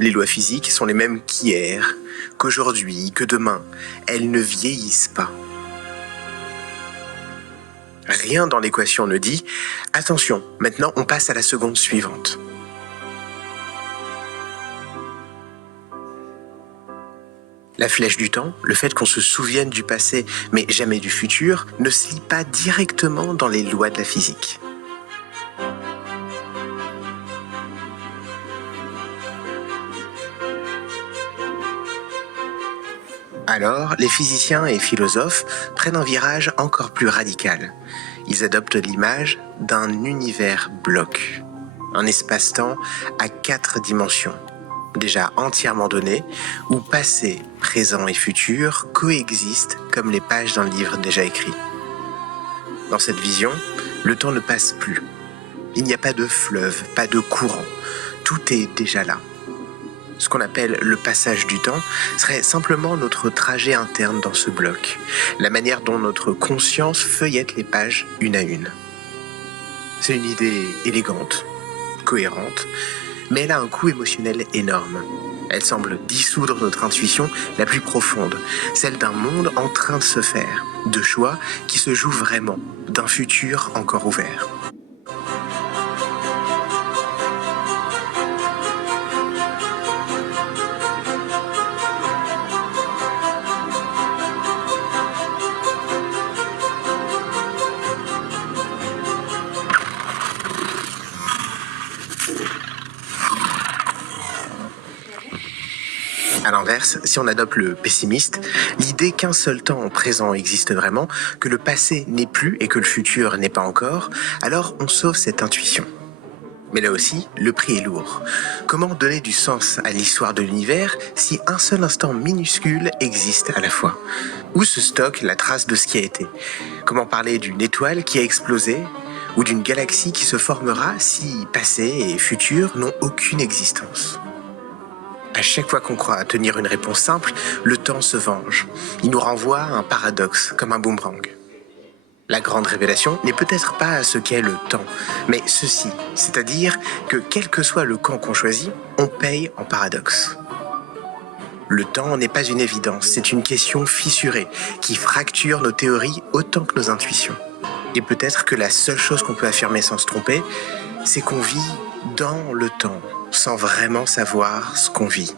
Les lois physiques sont les mêmes qu'hier, qu'aujourd'hui, que demain. Elles ne vieillissent pas. Rien dans l'équation ne dit « Attention, maintenant on passe à la seconde suivante ». La flèche du temps, le fait qu'on se souvienne du passé mais jamais du futur, ne se lie pas directement dans les lois de la physique. Alors, les physiciens et philosophes prennent un virage encore plus radical. Ils adoptent l'image d'un univers bloc, un espace-temps à 4 dimensions, déjà entièrement donné, où passé, présent et futur coexistent comme les pages d'un livre déjà écrit. Dans cette vision, le temps ne passe plus. Il n'y a pas de fleuve, pas de courant. Tout est déjà là. Ce qu'on appelle le passage du temps serait simplement notre trajet interne dans ce bloc, la manière dont notre conscience feuillette les pages une à une. C'est une idée élégante, cohérente, mais elle a un coût émotionnel énorme. Elle semble dissoudre notre intuition la plus profonde, celle d'un monde en train de se faire, de choix qui se jouent vraiment, d'un futur encore ouvert. A l'inverse, si on adopte le pessimiste, l'idée qu'un seul temps présent existe vraiment, que le passé n'est plus et que le futur n'est pas encore, alors on sauve cette intuition. Mais là aussi, le prix est lourd. Comment donner du sens à l'histoire de l'univers si un seul instant minuscule existe à la fois? Où se stocke la trace de ce qui a été? Comment parler d'une étoile qui a explosé? Ou d'une galaxie qui se formera si passé et futur n'ont aucune existence? À chaque fois qu'on croit tenir une réponse simple, le temps se venge. Il nous renvoie à un paradoxe, comme un boomerang. La grande révélation n'est peut-être pas ce qu'est le temps, mais ceci, c'est-à-dire que quel que soit le camp qu'on choisit, on paye en paradoxe. Le temps n'est pas une évidence, c'est une question fissurée qui fracture nos théories autant que nos intuitions. Et peut-être que la seule chose qu'on peut affirmer sans se tromper, c'est qu'on vit dans le temps, sans vraiment savoir ce qu'on vit.